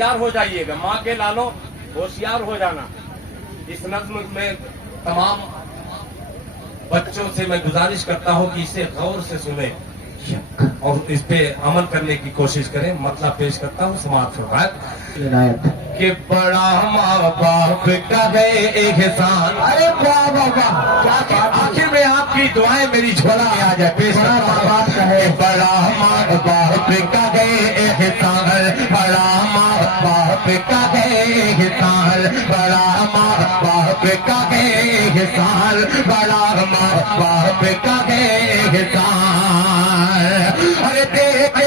تیار ہو جائیے گا، ماں کے لالوں ہوشیار ہو جانا۔ اس نظم میں تمام بچوں سے میں گزارش کرتا ہوں کہ اسے غور سے سنیں اور اس پہ عمل کرنے کی کوشش کریں۔ مطلب پیش کرتا ہوں، سماعت فرمائیں کہ بڑا ماں باپ کا ہے احسان۔ ارے واہ واہ واہ، کیا آخر میں آپ کی دعائیں میری جھولا میں آ جائے۔ پیش بڑا کرتا ماں ہوں باپ کا ہے، بڑا ماں باپ کا ہے احسان، بڑا ماں باپ کا ہے احسان، بڑا ماں باپ کا ہے احسان، بڑا ماں باپ کا ہے احسان۔ ارے دیکھ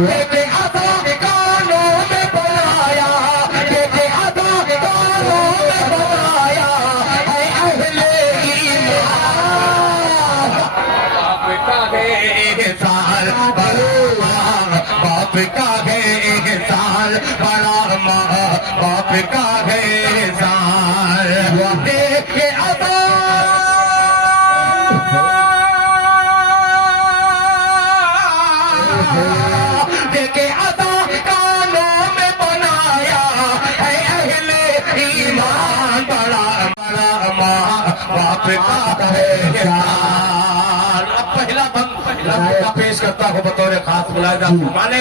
دیکھے عطا کانوں میں بنایا، دیکھے عطا کانوں میں بنایا، اے اہل ایمان۔ باپ کا ہے احسان، بڑا باپ کا ہے احسان، بڑا ماں باپ کا ہے احسان۔ دیکھے عطا دیکھے عطا کانوں میں بنایا، اے اہل ایمان، بڑا بڑا ماں باپ کا ہے احسان۔ اب پہلا بند پیش کرتا ہوں بطور خاص ملاحظہ مانے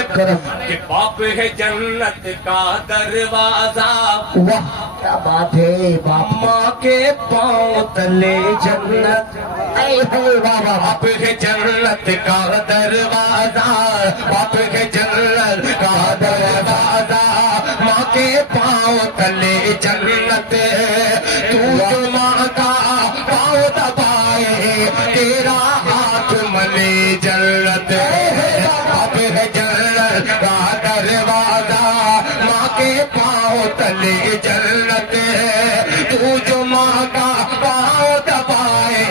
کہ باپ ہے جنت کا دروازہ، واہ کیا بات ہے، باپ ماں کے پاؤں تلے جنت، اے واہ واہ، باپ ہے جنت کا دروازہ، باپ ہے جنت کا دروازہ، ماں کے پاؤں تلے جنت، تو جو ماں کا پاؤں دبائے تیرا ہاتھ ملے جنت۔ باپ ہے جنت کا دروازہ، ماں کے پاؤں تلے جنت، تو جو ماں کا پاؤں دبائے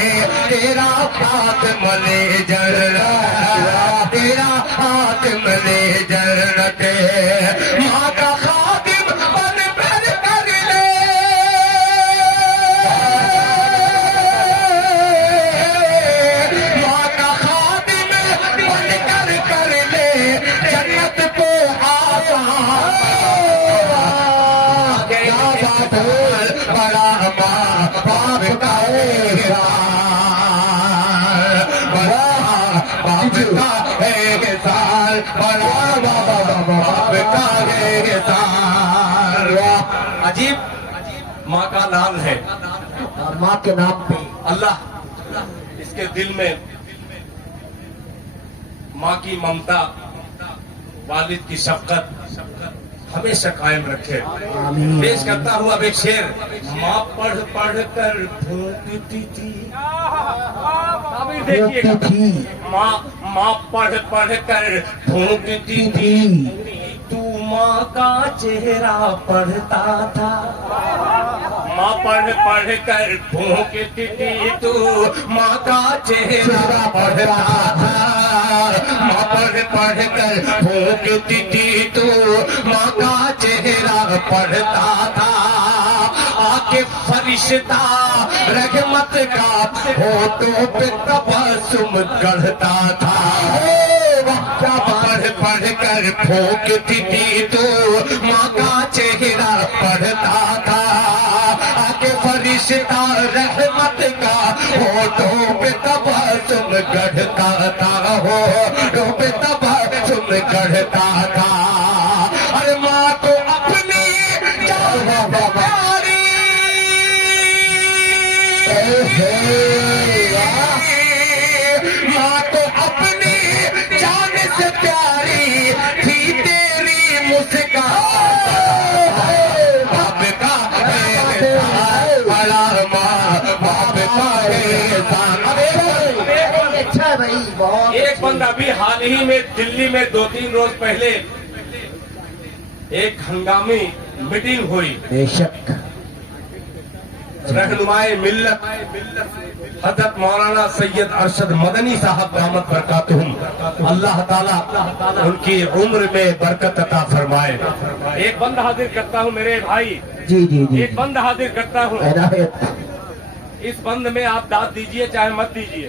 تیرا ہاتھ ملے جنت، تیرا ہاتھ ملے جنت۔ ماں کا خادم بن کر لے، ماں کا خادم بن کر لے جنت کو آسان۔ کیا بات ہے، بڑا ماں باپ کا احسان، بڑا باپ کا احسان، بڑا باپ کا احسان۔ عجیب ماں کا نام ہے، اور ماں کے نام پہ اللہ اس کے دل میں ماں کی ممتا، والد کی شفقت ہمیشہ قائم رکھے۔ آمین۔ پیش کرتا ہوں اب ایک شعر۔ ماں پڑھ پڑھ کر پھونکتی تھی، دیکھیے تھی ماں پڑھ پڑھ کر پھونکتی تھی، تو ماں کا چہرہ پڑھتا تھا۔ ماں پڑھ پڑھ کر پھونکتی تھی، تو ماں کا چہرہ پڑھتا تھا۔ ماں پڑھ پڑھ کر پھونکتی تھی، تو ماں کا چہرہ پڑھتا تھا۔ آکے فرشتہ رحمت کا ہونٹوں پہ تبسم گڑھتا تھا۔ پڑھ پڑھ کر پھونکتی تھی، تو ماں کا چہرہ پڑھتا تھا۔ آکے فرشتہ رحمت کا ہونٹوں پہ تبسم گڑھتا تھا، ہونٹوں پہ تبسم گڑھتا تھا۔ ارے ماں تو اپنی جان پیاری، ماں تو اپنی جان سے پیاری تھی تیری مسکان۔ باپ کا احسان، بڑا ماں باپ کا احسان۔ اچھا بھائی، بہت ایک بند ابھی حال ہی میں دلی میں 2-3 روز پہلے ایک ہنگامی میٹنگ ہوئی، بے شک رہنمائے ملت حضرت مولانا سید ارشد مدنی صاحب دامت برکاتہم، اللہ تعالیٰ ان کی عمر میں برکت عطا فرمائے۔ ایک بند حاضر کرتا ہوں میرے بھائی، جی جی جی، ایک بند حاضر کرتا ہوں۔ عنایت اس بند میں آپ داد دیجئے چاہے مت دیجئے،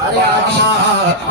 ارے آج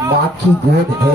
ماں کی گود ہے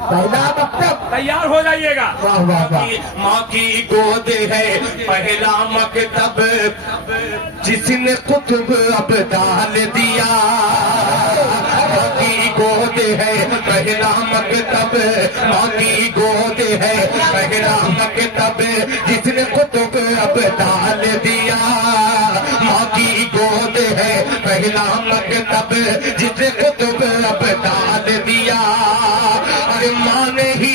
پہلا مکتب تیار ہو جائیے گا واہ واہ واہ ماں کی گود ہے پہلا مکتب جس نے قطب اب ڈال دیا ماں کی گود ہے پہلا مکتب ماں کی گود ہے پہلا مکتب جس نے قطب اب ڈال دیا ماں کی گود ہے پہلا مکتب جس نے قطب اب ڈال دیا ارے ماں نے ہی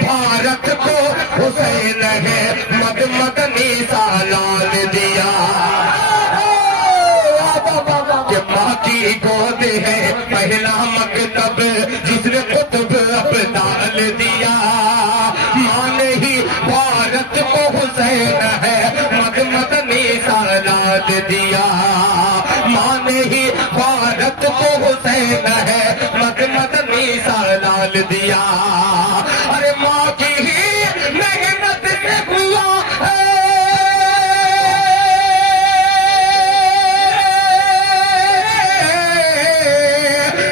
بھارت کو حسین ہے مدنی سالال دیا کہ ماں کی گود ہے پہلا مکتب جس نے قطب اب ڈال دیا ماں نے ہی بھارت کو حسین ہے مدنی سالال دیا ماں نے ہی بھارت کو حسین ہے مدنی سالال دیا ارے ماں کی ہی محنت سے ہوا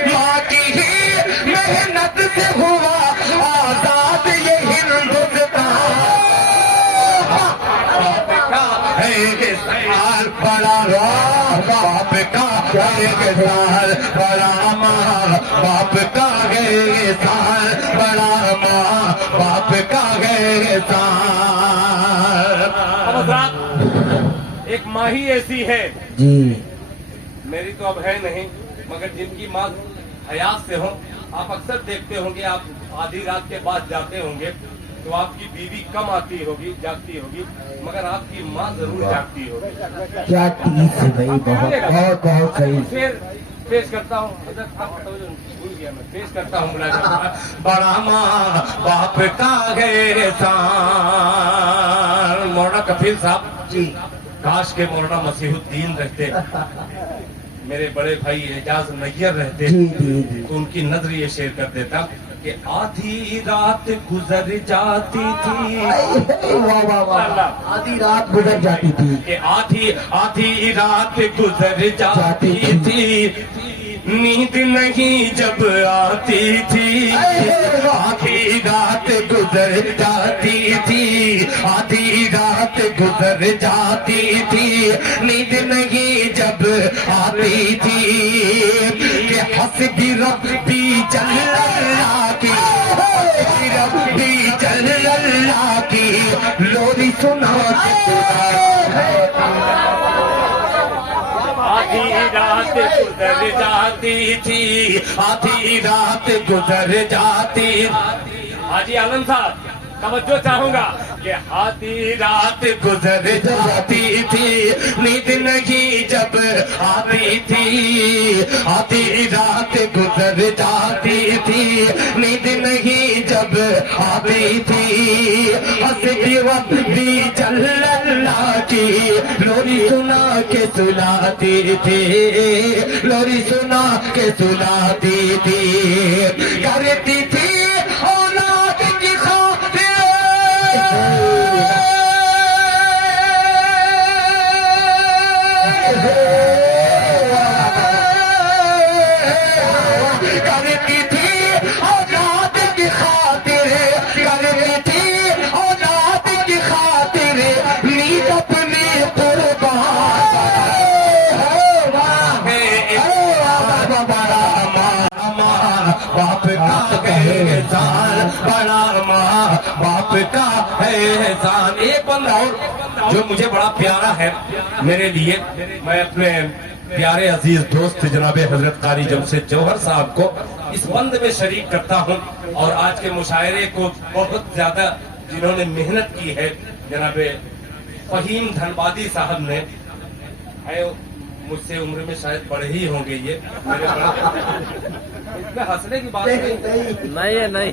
ماں کی ہی محنت سے ہوا آزاد یہ ہندوستان ہے سال بڑا باپ کا سال بڑا ماں باپ کا گئے سال بڑا ماں باپ کا گئے سال ایک ماں ہی ایسی ہے جی میری تو اب ہے نہیں مگر جن کی ماں حیات سے ہوں آپ اکثر دیکھتے ہوں گے آپ آدھی رات کے بعد جاتے ہوں گے تو آپ کی بیوی کم آتی ہوگی جاگتی ہوگی مگر آپ کی ماں ضرور جاگتی ہوگی کیا چیز ہے بھائی بہت بہت بہت صحیح پھر پیش کرتا ہوں بھول گیا میں پیش کرتا ہوں بڑا ماں باپ کا گئے سان مولانا کفیل صاحب جی کاش کے مولانا مسیح الدین رہتے میرے بڑے بھائی اعجاز نیر رہتے جی جی جی تو ان کی نظر یہ شیئر کر دیتا کہ آدھی رات گزر جاتی تھی واہ واہ واہ آدھی رات گزر جاتی تھی کہ آدھی رات گزر جاتی تھی نیند نہیں جب آتی تھی آدھی رات گزر جاتی تھی آدھی رات گزر جاتی تھی نیند نہیں جب آتی تھی کہ حسبی ربی جل اللہ کی ربی جل اللہ کی لوری سنا آدھی رات گزر جاتی تھی آدھی رات گزر جاتی حاجی عالم صاحب توجہ چاہوں گا کہ آدھی رات گزر جاتی تھی نیند نہیں جب آتی تھی آدھی رات گزر جاتی تھی نیند نہیں جب آتی تھی حسبی ربی جل اللہ کی لوری سنا کے سلاتی تھی لوری سنا کے سلاتی تھی کرتی تھی اولاد کی کرتی تھی اولاد کی خاطر کرتی تھی اولاد کی خاطر نیند اپنی قربان باپ کا احسان بڑا ماں باپ کا احسان ایک بندہ اور جو مجھے بڑا پیارا ہے میرے لیے میں اپنے پیارے عزیز دوست جناب حضرت قاری جمشید جوہر صاحب کو اس بند میں شریک کرتا ہوں اور آج کے مشاعرے کو بہت زیادہ جنہوں نے محنت کی ہے جناب فہیم دھنبادی صاحب نے مجھ سے عمر میں شاید بڑے ہی ہوں گے یہ اس میں ہنسنے کی بات نہیں نہیں